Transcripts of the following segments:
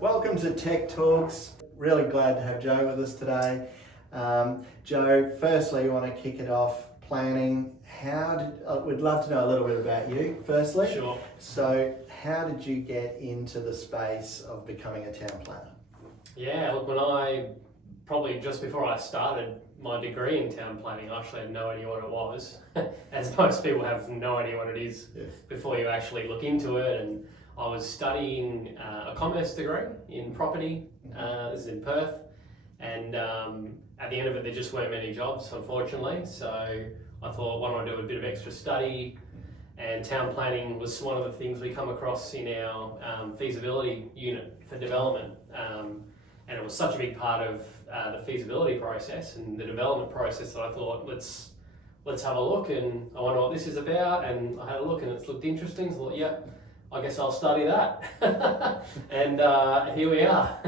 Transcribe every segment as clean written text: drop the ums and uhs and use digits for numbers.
Welcome to Tech Talks. Really glad to have Joe with us today. Joe, firstly, you want to kick it off planning. We'd love to know a little bit about you, firstly. Sure. So, how did you get into the space of becoming a town planner? Yeah, look, probably just before I started my degree in town planning, I actually had no idea what it was, as most people have no idea what it is before you actually look into it. And I was studying a commerce degree in property, this is in Perth, and at the end of it there just weren't many jobs, unfortunately, so I thought, why don't I do a bit of extra study? And town planning was one of the things we come across in our feasibility unit for development, and it was such a big part of the feasibility process and the development process that I thought, let's have a look, and I wonder what this is about. And I had a look and it looked interesting, so I thought, yeah, I guess I'll study that. And here we are.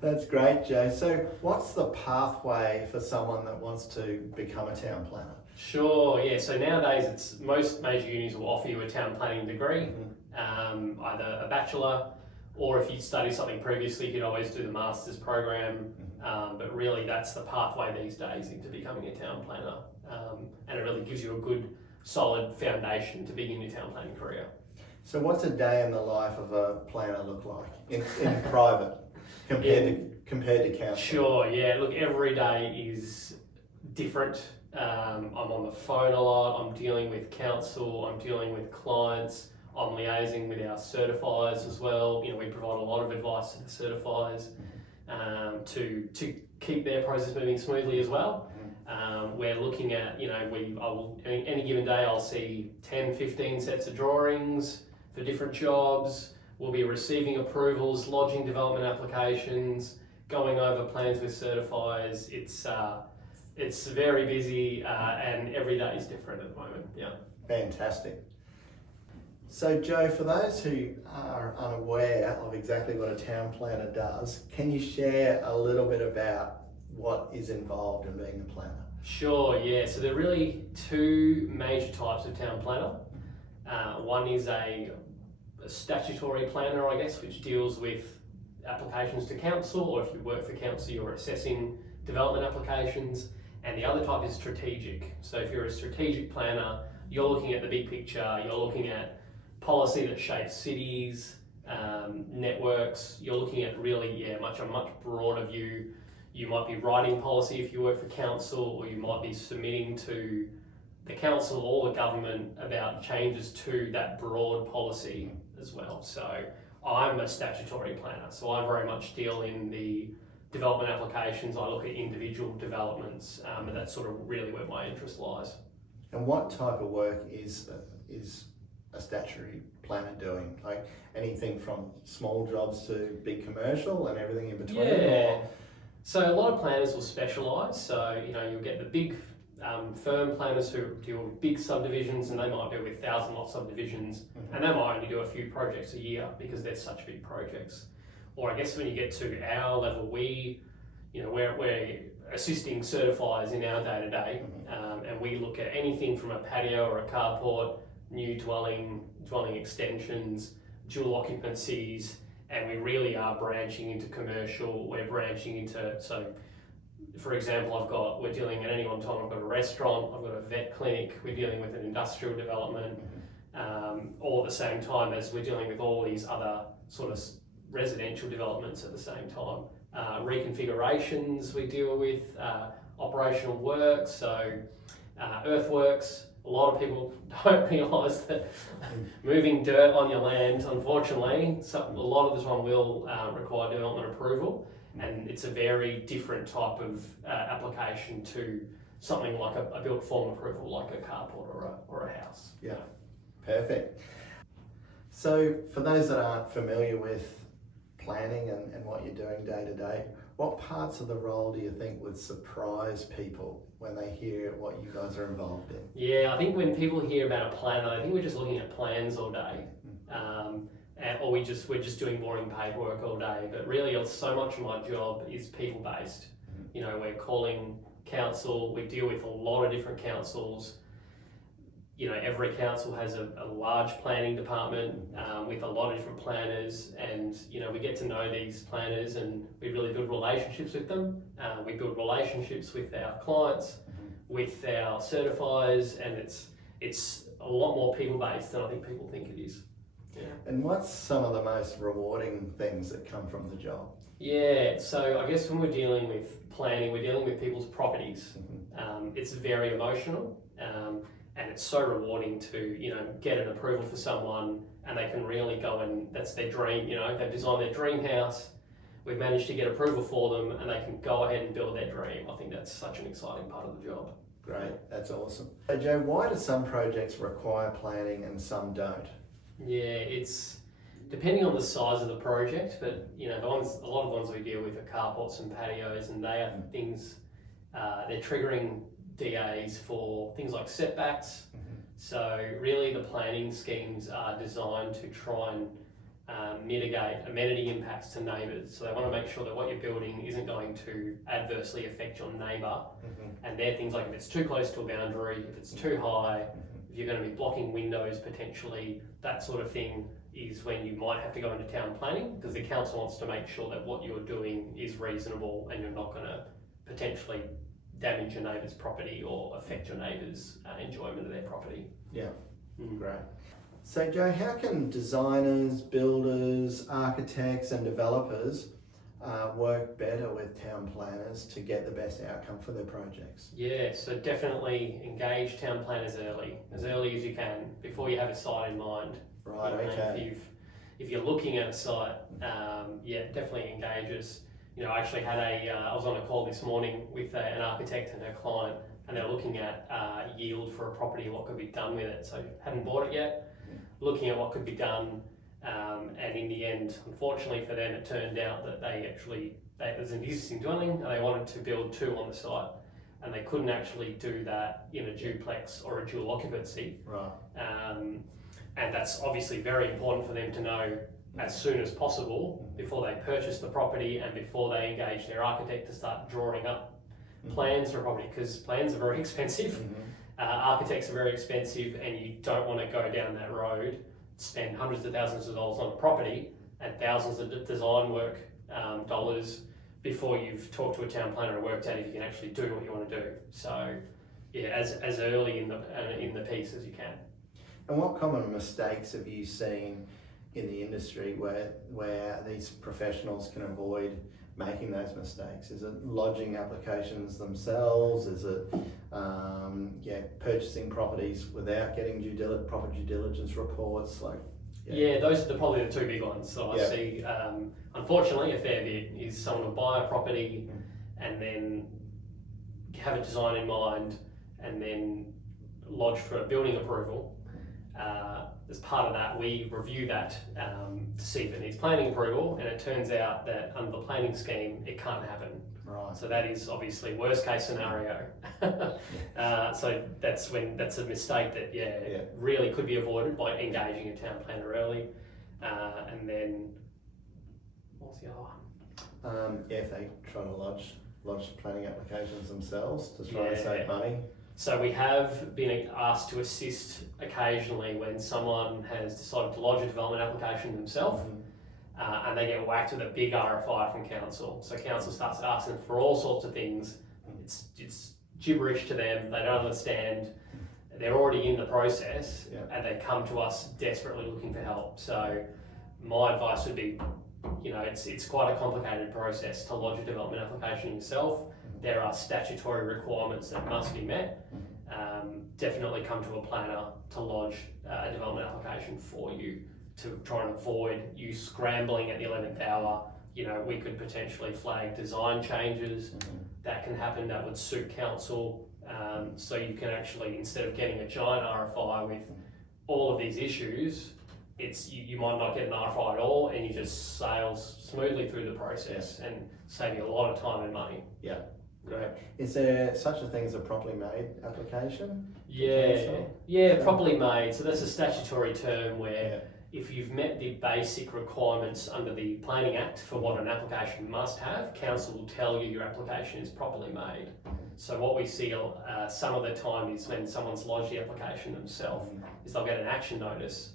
That's great, Joe. So what's the pathway for someone that wants to become a town planner? Sure, yeah. So nowadays, most major unis will offer you a town planning degree, either a bachelor, or if you studied something previously, you could always do the master's program. But really, that's the pathway these days into becoming a town planner. And it really gives you a good, solid foundation to begin your town planning career. So what's a day in the life of a planner look like in private compared to council? Sure, yeah. Look, every day is different. I'm on the phone a lot. I'm dealing with council. I'm dealing with clients. I'm liaising with our certifiers as well. You know, we provide a lot of advice to the certifiers to keep their process moving smoothly as well. We're looking at, any given day I'll see 10, 15 sets of drawings for different jobs. We'll be receiving approvals, lodging development applications, going over plans with certifiers. It's very busy and every day is different at the moment. Yeah. Fantastic. So Joe, for those who are unaware of exactly what a town planner does, can you share a little bit about what is involved in being a planner? Sure, yeah. So there are really two major types of town planner. One is a statutory planner, I guess, which deals with applications to council, or if you work for council, you're assessing development applications. And the other type is strategic. So if you're a strategic planner, you're looking at the big picture, you're looking at policy that shapes cities, networks, you're looking at really, a much broader view. You might be writing policy if you work for council, or you might be submitting to the council or the government about changes to that broad policy as well. So I'm a statutory planner, so I very much deal in the development applications. I look at individual developments, and that's sort of really where my interest lies. And what type of work is a statutory planner doing? Like anything from small jobs to big commercial and everything in between? Yeah. So a lot of planners will specialise. So, you'll get the big firm planners who deal with big subdivisions, and they might deal with 1,000-lot subdivisions, and they might only do a few projects a year because they're such big projects. Or I guess when you get to our level, we're assisting certifiers in our day-to-day, and we look at anything from a patio or a carport, new dwelling extensions, dual occupancies, and we really are branching into commercial. We're branching into, so for example, we're dealing at any one time, I've got a restaurant, I've got a vet clinic, we're dealing with an industrial development, all at the same time as we're dealing with all these other sort of residential developments at the same time. Reconfigurations we deal with, operational work, so earthworks. A lot of people don't realise that moving dirt on your land, unfortunately, a lot of the time will require development approval, and it's a very different type of application to something like a built form approval, like a carport or a house. Yeah, perfect. So for those that aren't familiar with planning and what you're doing day to day, what parts of the role do you think would surprise people when they hear what you guys are involved in? Yeah, I think when people hear about a planner, I think we're just looking at plans all day, or we're just doing boring paperwork all day. But really, so much of my job is people based. We're calling council. We deal with a lot of different councils. every council has a large planning department with a lot of different planners, and we get to know these planners and we really build relationships with them. We build relationships with our clients, with our certifiers, and it's a lot more people-based than I think people think it is. Yeah. And what's some of the most rewarding things that come from the job? Yeah, so I guess when we're dealing with planning, we're dealing with people's properties. It's very emotional, and it's so rewarding to get an approval for someone, and they can really go and that's their dream. They've designed their dream house. We've managed to get approval for them, and they can go ahead and build their dream. I think that's such an exciting part of the job. Great, that's awesome. So Joe, why do some projects require planning and some don't? Yeah, it's depending on the size of the project, but a lot of the ones we deal with are carports and patios, and they are things they're triggering DAs for things like setbacks. So really the planning schemes are designed to try and mitigate amenity impacts to neighbours. So they want to make sure that what you're building isn't going to adversely affect your neighbour. And they're things like if it's too close to a boundary, if it's too high, if you're going to be blocking windows potentially, that sort of thing is when you might have to go into town planning, because the council wants to make sure that what you're doing is reasonable and you're not going to potentially damage your neighbour's property or affect your neighbour's enjoyment of their property. Yeah, great. So Joe, how can designers, builders, architects and developers work better with town planners to get the best outcome for their projects? Yeah, so definitely engage town planners as early as you can, before you have a site in mind. Right, okay. If you're looking at a site, definitely engage us. I actually had I was on a call this morning with an architect and her client, and they're looking at yield for a property, what could be done with it. So hadn't bought it yet, looking at what could be done, and in the end, unfortunately for them, it turned out that there's an existing dwelling and they wanted to build 2 on the site, and they couldn't actually do that in a duplex or a dual occupancy. Right. And that's obviously very important for them to know as soon as possible before they purchase the property and before they engage their architect to start drawing up plans for a property, because plans are very expensive. Architects are very expensive, and you don't want to go down that road, spend hundreds of thousands of dollars on a property and thousands of design work dollars before you've talked to a town planner and worked out if you can actually do what you want to do. So yeah, as early in the piece as you can. And what common mistakes have you seen in the industry where these professionals can avoid making those mistakes? Is it lodging applications themselves? Is it purchasing properties without getting proper due diligence reports? Those are probably the 2 big ones. So I see, unfortunately, a fair bit is someone will buy a property and then have a design in mind and then lodge for a building approval. As part of that, we review that to see if it needs planning approval, and it turns out that under the planning scheme, it can't happen. Right. So that is obviously worst case scenario. So that's a mistake that really could be avoided by engaging a town planner early. And then what's the other one? If they try to lodge planning applications themselves to try to save money. So we have been asked to assist occasionally when someone has decided to lodge a development application themselves, and they get whacked with a big RFI from council. So council starts asking for all sorts of things. It's gibberish to them. They don't understand. They're already in the process, and they come to us desperately looking for help. So my advice would be, it's quite a complicated process to lodge a development application yourself. There are statutory requirements that must be met. Definitely come to a planner to lodge a development application for you, to try and avoid you scrambling at the 11th hour. We could potentially flag design changes that can happen that would suit council. So you can actually, instead of getting a giant RFI with all of these issues, you might not get an RFI at all, and you just sail smoothly through the process and save you a lot of time and money. Yeah. Great. Is there such a thing as a properly made application? Properly made. So that's a statutory term where if you've met the basic requirements under the Planning Act for what an application must have, council will tell you your application is properly made. So what we see some of the time is when someone's lodged the application themselves, is they'll get an action notice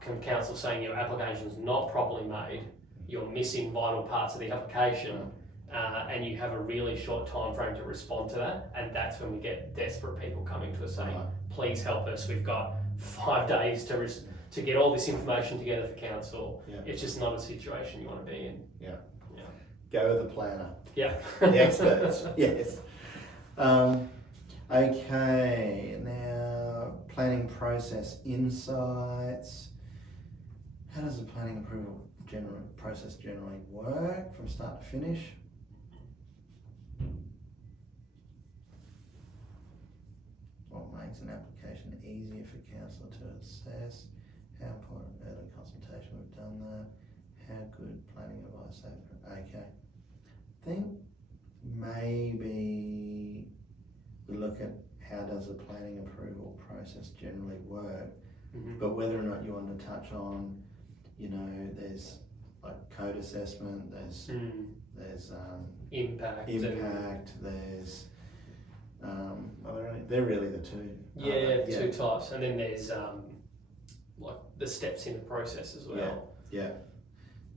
from council saying your application is not properly made, you're missing vital parts of the application, and you have a really short time frame to respond to that, and that's when we get desperate people coming to us saying, please help us, we've got 5 days to get all this information together for council. It's just not a situation you want to be in. Go with the planner. The experts. Yes. Okay, now planning process insights. How does the planning approval process generally work from start to finish? What makes an application easier for council to assess? How important early consultation, we've done that. How good planning advice, okay. I think maybe we look at how does the planning approval process generally work, but whether or not you want to touch on, there's like code assessment, there's impact, there's they're really the two. Two types, and then there's like the steps in the process as well.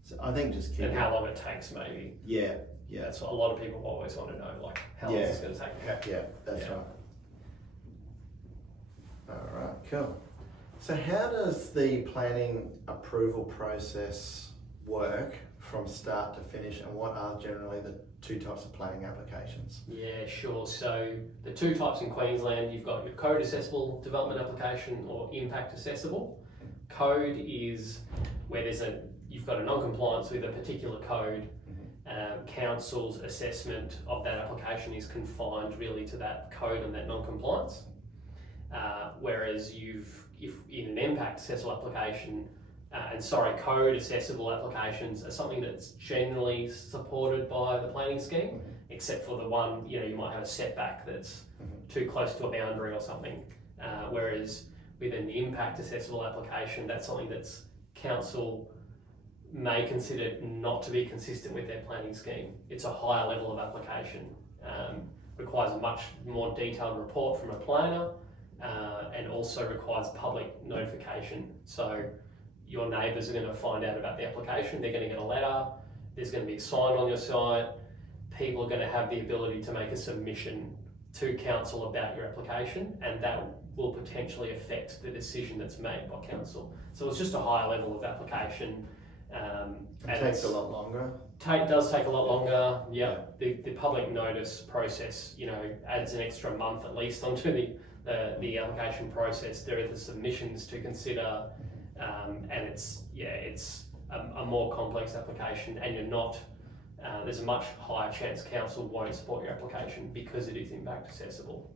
So I think just keep and how long it takes, maybe. That's what a lot of people always want to know, like how long is it going to take. That's right. All right, cool. So how does the planning approval process work from start to finish, and what are generally the two types of planning applications? Yeah, sure. So the two types in Queensland, you've got your code assessable development application or impact assessable. Code is where you've got a non-compliance with a particular code. Council's assessment of that application is confined really to that code and that non-compliance. Whereas if in an impact assessable application, code assessable applications are something that's generally supported by the planning scheme, except for the one, you might have a setback that's too close to a boundary or something. Whereas with an impact assessable application, that's something that's council may consider not to be consistent with their planning scheme. It's a higher level of application, requires a much more detailed report from a planner, and also requires public notification. So your neighbours are going to find out about the application, they're going to get a letter, there's going to be a sign on your site, people are going to have the ability to make a submission to council about your application, and that will potentially affect the decision that's made by council. So it's just a higher level of application. It takes a lot longer. Does take a lot longer. The public notice process, adds an extra month at least onto the application process. There are the submissions to consider, and it's a more complex application, and you're not. There's a much higher chance council won't support your application because it is impact accessible.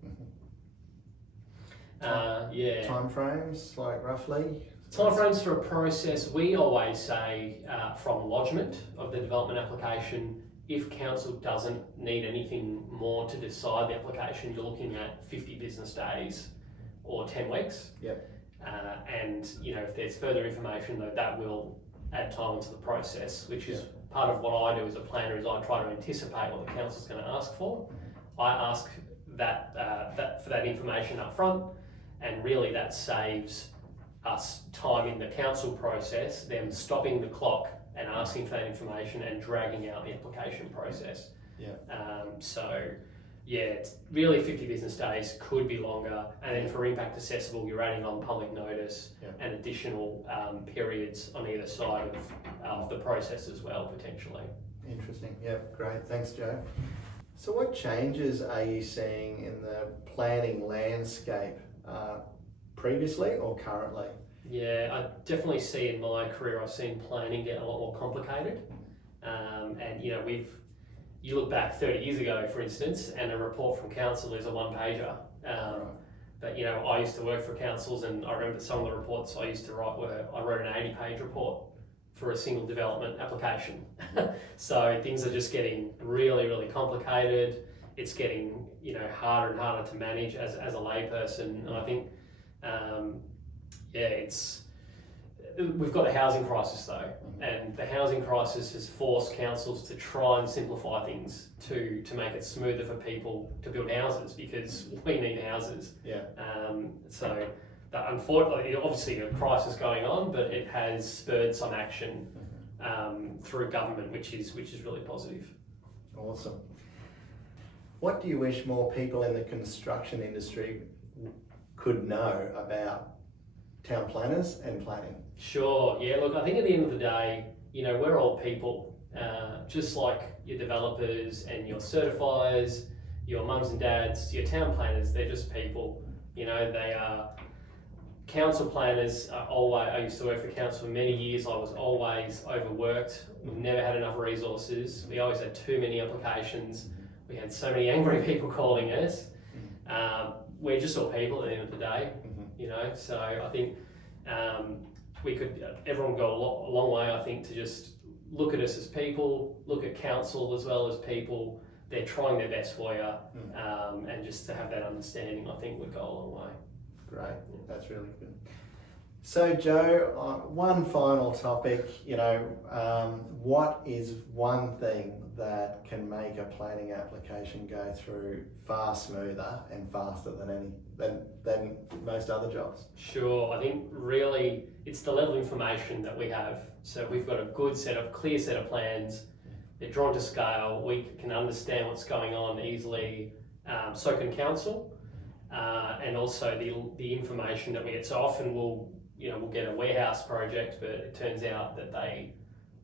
Time frames, like roughly? Timeframes for a process, we always say from lodgement of the development application, if council doesn't need anything more to decide the application, you're looking at 50 business days or 10 weeks. And if there's further information, though, that will add time to the process, which is part of what I do as a planner. Is I try to anticipate what the council's going to ask for. I ask for that information up front, and really that saves us time in the council process, them stopping the clock and asking for that information and dragging out the application process. It's really 50 business days, could be longer, and then for impact accessible, you're adding on public notice and additional periods on either side of the process as well, potentially. Interesting. Great. Thanks, Joe. So what changes are you seeing in the planning landscape previously or currently? I definitely see in my career, I've seen planning get a lot more complicated. You look back 30 years ago, for instance, and a report from council is a one-pager. But I used to work for councils, and I remember some of the reports I used to write I wrote an 80-page report for a single development application. So things are just getting really, really complicated. It's getting harder and harder to manage as a layperson, and I think we've got a housing crisis though, and the housing crisis has forced councils to try and simplify things to make it smoother for people to build houses, because we need houses. Yeah. So that, unfortunately, obviously a crisis going on, but it has spurred some action through government, which is really positive. Awesome. What do you wish more people in the construction industry could know about town planners and planning? Sure, yeah, look, I think at the end of the day, you know, we're all people, just like your developers and your certifiers, your mums and dads, your town planners, they're just people. You know, they are council planners. I used to work for council for many years. I was always overworked. We've never had enough resources. We always had too many applications. We had so many angry people calling us. We're just all people at the end of the day, you know. So I think everyone would go a long way, I think, to just look at us as people, look at council as well as people. They're trying their best for you, and just to have that understanding, I think, would go a long way. Great, that's really good. So Joe, one final topic, you know, what is one thing that can make a planning application go through far smoother and faster than most other jobs? Sure, I think really it's the level of information that we have. So if we've got a clear set of plans, they're drawn to scale, we can understand what's going on easily, so can council, and also the information that we get. So often we'll get a warehouse project, but it turns out that they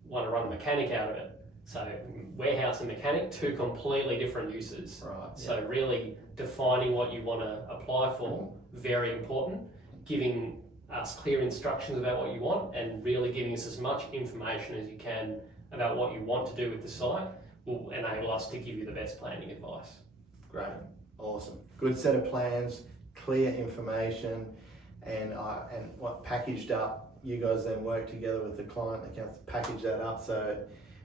want to run a mechanic out of it. So warehouse and mechanic, two completely different uses. Right. So really defining what you want to apply for, very important. Giving us clear instructions about what you want, and really giving us as much information as you can about what you want to do with the site will enable us to give you the best planning advice. Great, awesome. Good set of plans, clear information, and what packaged up. You guys then work together with the client, the council, package that up so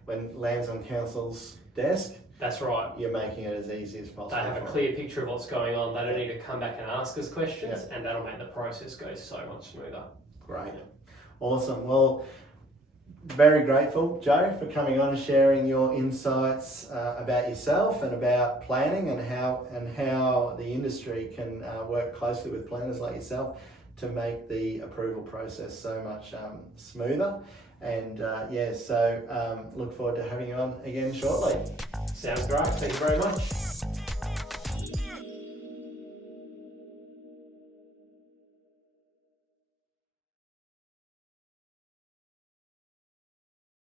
when it lands on council's desk, that's right, you're making it as easy as possible. They have a clear picture of what's going on. They don't need to come back and ask us questions, and that'll make the process go so much smoother. Great, awesome. Well, very grateful, Joe, for coming on and sharing your insights about yourself and about planning, and how the industry can work closely with planners like yourself to make the approval process so much smoother. And so look forward to having you on again shortly. Sounds great. Thank you very much.